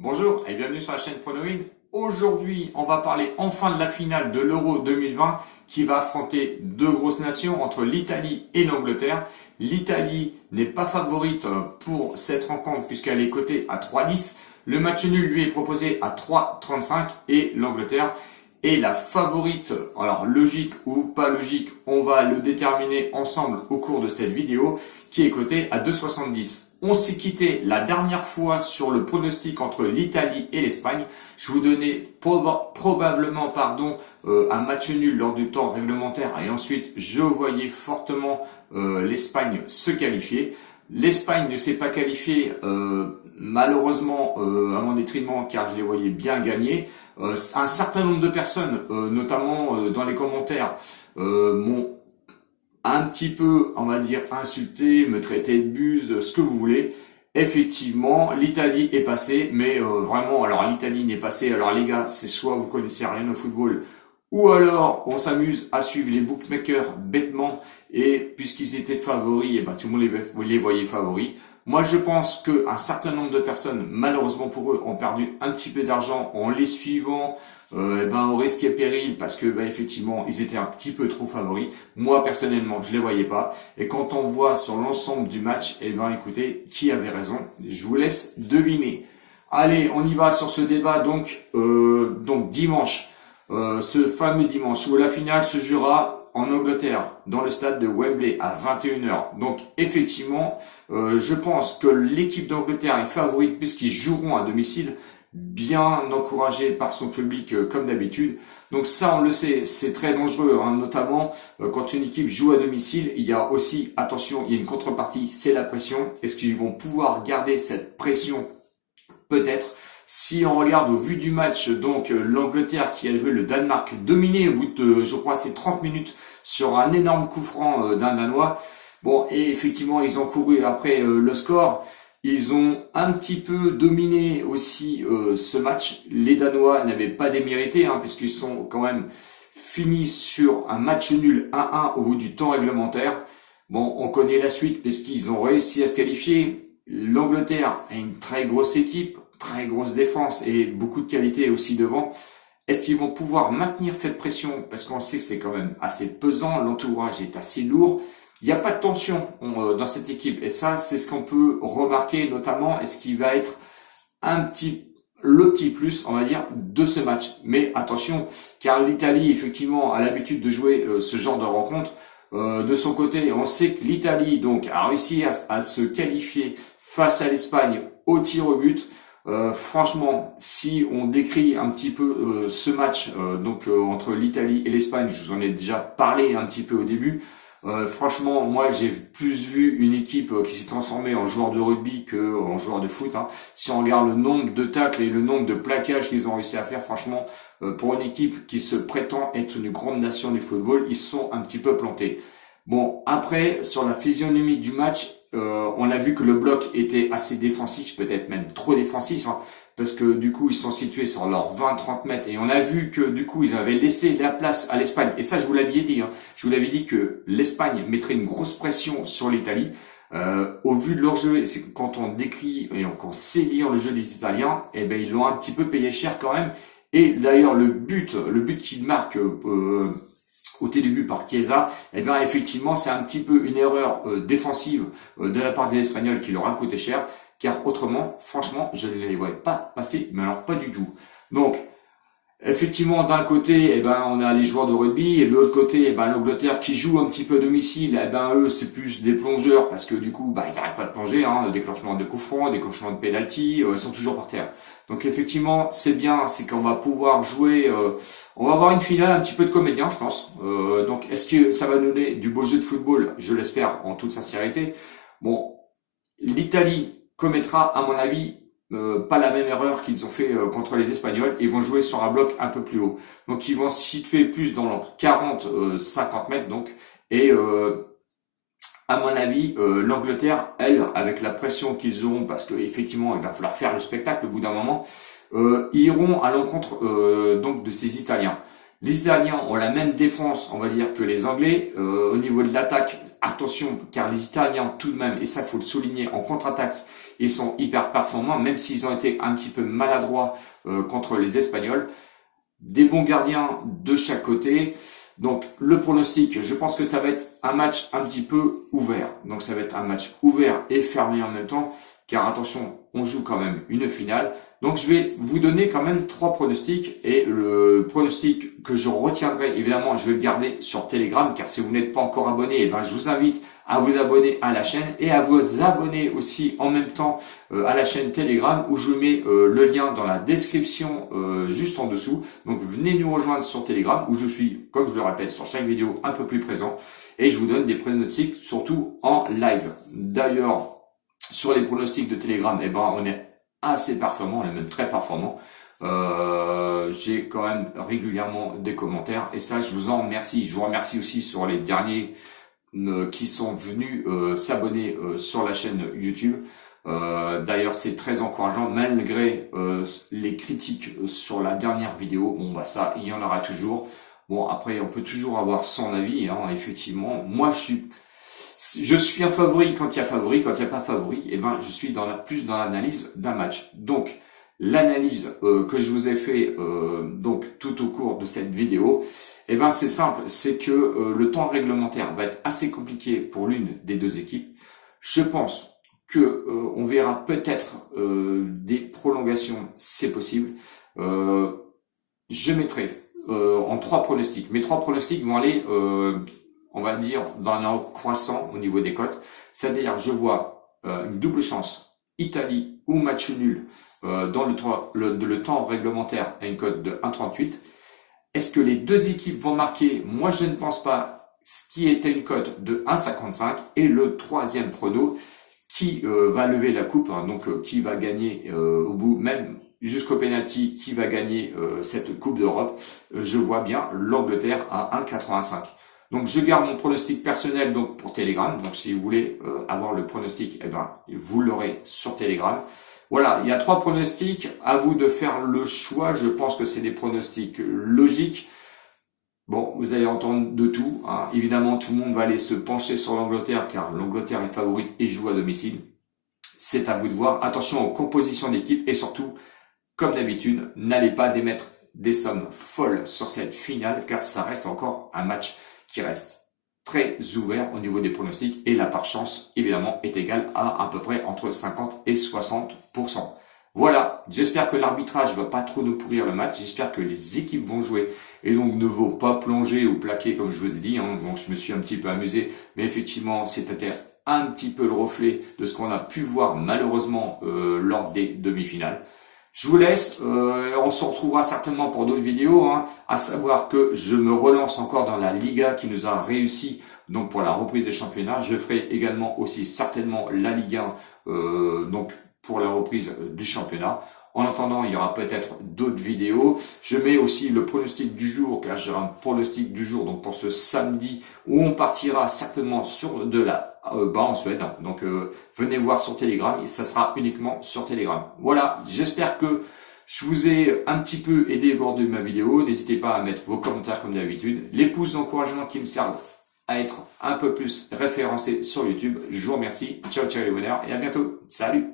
Bonjour et bienvenue sur la chaîne Pronoïde. Aujourd'hui, on va parler enfin de la finale de l'Euro 2020 qui va affronter deux grosses nations entre l'Italie et l'Angleterre. L'Italie n'est pas favorite pour cette rencontre puisqu'elle est cotée à 3,10. Le match nul lui est proposé à 3,35 et l'Angleterre est la favorite. Alors logique ou pas logique, on va le déterminer ensemble au cours de cette vidéo qui est cotée à 2,70. On s'est quitté la dernière fois sur le pronostic entre l'Italie et l'Espagne. Je vous donnais probablement un match nul lors du temps réglementaire et ensuite je voyais fortement l'Espagne se qualifier. L'Espagne ne s'est pas qualifiée malheureusement à mon détriment car je les voyais bien gagner. Un certain nombre de personnes, notamment dans les commentaires, m'ont un petit peu, on va dire, insulté, me traiter de buse, ce que vous voulez. Effectivement, l'Italie est passée, mais vraiment, alors l'Italie n'est passée. Alors les gars, c'est soit vous connaissez rien au football, ou alors on s'amuse à suivre les bookmakers bêtement, et puisqu'ils étaient favoris, et ben, tout le monde les voyait favoris. Moi, je pense qu'un certain nombre de personnes, malheureusement pour eux, ont perdu un petit peu d'argent en les suivant au risque et péril parce que effectivement, ils étaient un petit peu trop favoris. Moi, personnellement, je les voyais pas. Et quand on voit sur l'ensemble du match, écoutez, qui avait raison? Je vous laisse deviner. Allez, on y va sur ce débat donc dimanche. Ce fameux dimanche où la finale se jouera en Angleterre, dans le stade de Wembley à 21h. Donc effectivement, je pense que l'équipe d'Angleterre est favorite puisqu'ils joueront à domicile, bien encouragé par son public comme d'habitude. Donc ça, on le sait, c'est très dangereux, hein, notamment quand une équipe joue à domicile. Il y a aussi, attention, il y a une contrepartie, c'est la pression. Est-ce qu'ils vont pouvoir garder cette pression? Peut-être. Si on regarde au vu du match, donc l'Angleterre qui a joué le Danemark dominé au bout de, je crois, c'est 30 minutes sur un énorme coup franc d'un Danois. Bon, et effectivement, ils ont couru après le score. Ils ont un petit peu dominé aussi ce match. Les Danois n'avaient pas démérité, hein, puisqu'ils sont quand même finis sur un match nul 1-1 au bout du temps réglementaire. Bon, on connaît la suite puisqu'ils ont réussi à se qualifier. L'Angleterre a une très grosse équipe, très grosse défense et beaucoup de qualité aussi devant. Est-ce qu'ils vont pouvoir maintenir cette pression? Parce qu'on sait que c'est quand même assez pesant, l'entourage est assez lourd. Il n'y a pas de tension dans cette équipe. Et ça, c'est ce qu'on peut remarquer notamment. Est-ce qu'il va être le petit plus, on va dire, de ce match? Mais attention, car l'Italie, effectivement, a l'habitude de jouer ce genre de rencontre. De son côté, on sait que l'Italie donc a réussi à se qualifier face à l'Espagne au tir au but. Franchement, si on décrit un petit peu ce match entre l'Italie et l'Espagne, je vous en ai déjà parlé un petit peu au début. Franchement, moi j'ai plus vu une équipe qui s'est transformée en joueur de rugby que en joueur de foot, hein. Si on regarde le nombre de tacles et le nombre de plaquages qu'ils ont réussi à faire, franchement, pour une équipe qui se prétend être une grande nation du football, ils sont un petit peu plantés. Bon, après, sur la physionomie du match, on a vu que le bloc était assez défensif, peut-être même trop défensif, hein, parce que du coup, ils sont situés sur leurs 20-30 mètres et on a vu que du coup, ils avaient laissé la place à l'Espagne. Et ça, je vous l'avais dit, hein, je vous l'avais dit que l'Espagne mettrait une grosse pression sur l'Italie. Au vu de leur jeu, et c'est quand on décrit et qu'on sait lire le jeu des Italiens, ils l'ont un petit peu payé cher quand même. Et d'ailleurs, le but qu'ils marquent au début par Chiesa, effectivement, c'est un petit peu une erreur défensive de la part des Espagnols qui leur a coûté cher, car autrement, franchement, je ne les voyais pas passer, mais alors pas du tout. Donc, effectivement, d'un côté, on a les joueurs de rugby, et de l'autre côté, l'Angleterre qui joue un petit peu à domicile, eux, c'est plus des plongeurs, parce que du coup, ils n'arrêtent pas de plonger, hein, déclenchement de coups francs, déclenchement de penalty, ils sont toujours par terre. Donc effectivement, c'est bien, c'est qu'on va pouvoir jouer, on va avoir une finale un petit peu de comédien, je pense. Donc est-ce que ça va donner du beau jeu de football? Je l'espère, en toute sincérité. Bon, l'Italie commettra, à mon avis, pas la même erreur qu'ils ont fait contre les Espagnols. Ils vont jouer sur un bloc un peu plus haut. Donc ils vont se situer plus dans leurs 40-50 mètres. Donc, et à mon avis, l'Angleterre, elle, avec la pression qu'ils auront, parce qu'effectivement, il va falloir faire le spectacle au bout d'un moment, iront à l'encontre donc de ces Italiens. Les Italiens ont la même défense, on va dire, que les Anglais. Au niveau de l'attaque, attention, car les Italiens, tout de même, et ça faut le souligner, en contre-attaque, ils sont hyper performants, même s'ils ont été un petit peu maladroits contre les Espagnols. Des bons gardiens de chaque côté. Donc le pronostic, je pense que ça va être un match un petit peu ouvert. Donc ça va être un match ouvert et fermé en même temps, car attention, on joue quand même une finale. Donc je vais vous donner quand même 3 pronostics, et le pronostic que je retiendrai, évidemment, je vais le garder sur Telegram, car si vous n'êtes pas encore abonné, eh ben, je vous invite à vous abonner à la chaîne et à vous abonner aussi en même temps à la chaîne Telegram, où je vous mets le lien dans la description juste en dessous. Donc venez nous rejoindre sur Telegram, où je suis, comme je le répète, sur chaque vidéo un peu plus présent, et je vous donne des pronostics surtout en live. D'ailleurs, sur les pronostics de Telegram, eh ben, on est assez performant, on est même très performant. J'ai quand même régulièrement des commentaires, et ça je vous en remercie. Je vous remercie aussi sur les derniers qui sont venus s'abonner sur la chaîne YouTube. D'ailleurs c'est très encourageant, malgré les critiques sur la dernière vidéo. Bon bah ça, il y en aura toujours. Bon, après on peut toujours avoir son avis, hein, effectivement. Moi je suis un favori quand il y a favori, quand il n'y a pas favori, et ben je suis plus dans l'analyse d'un match. Donc l'analyse que je vous ai fait donc tout au cours de cette vidéo, et ben c'est simple, c'est que le temps réglementaire va être assez compliqué pour l'une des deux équipes. Je pense que on verra peut-être des prolongations, c'est possible. Je mettrai en 3 pronostics. Mes 3 pronostics vont aller on va dire dans un croissant au niveau des cotes, c'est-à-dire je vois une double chance, Italie ou match nul dans le temps réglementaire à une cote de 1,38. Est-ce que les deux équipes vont marquer? Moi je ne pense pas, ce qui était une cote de 1,55, et le troisième prono qui va lever la coupe, hein, donc qui va gagner au bout, même jusqu'au penalty, qui va gagner cette Coupe d'Europe. Je vois bien l'Angleterre à 1,85. Donc je garde mon pronostic personnel donc pour Telegram. Donc si vous voulez avoir le pronostic, eh ben vous l'aurez sur Telegram. Voilà, il y a 3 pronostics. À vous de faire le choix. Je pense que c'est des pronostics logiques. Bon, vous allez entendre de tout, hein. Évidemment, tout le monde va aller se pencher sur l'Angleterre, car l'Angleterre est favorite et joue à domicile. C'est à vous de voir. Attention aux compositions d'équipe, et surtout, comme d'habitude, n'allez pas démettre des sommes folles sur cette finale, car ça reste encore un match qui reste très ouvert au niveau des pronostics, et la part chance évidemment est égale à peu près entre 50 et 60%. Voilà, j'espère que l'arbitrage va pas trop nous pourrir le match, j'espère que les équipes vont jouer et donc ne vont pas plonger ou plaquer comme je vous ai dit, hein. Donc je me suis un petit peu amusé, mais effectivement c'était un petit peu le reflet de ce qu'on a pu voir malheureusement lors des demi-finales. Je vous laisse, on se retrouvera certainement pour d'autres vidéos, hein, à savoir que je me relance encore dans la Liga qui nous a réussi donc pour la reprise des championnats. Je ferai également aussi certainement la Ligue 1 donc pour la reprise du championnat. En attendant, il y aura peut-être d'autres vidéos. Je mets aussi le pronostic du jour, car j'ai un pronostic du jour donc pour ce samedi, où on partira certainement sur de la en Suède. Donc venez voir sur Telegram, et ça sera uniquement sur Telegram. Voilà, j'espère que je vous ai un petit peu aidé lors de ma vidéo. N'hésitez pas à mettre vos commentaires comme d'habitude, les pouces d'encouragement qui me servent à être un peu plus référencé sur YouTube. Je vous remercie. Ciao ciao les bonheurs, et à bientôt. Salut!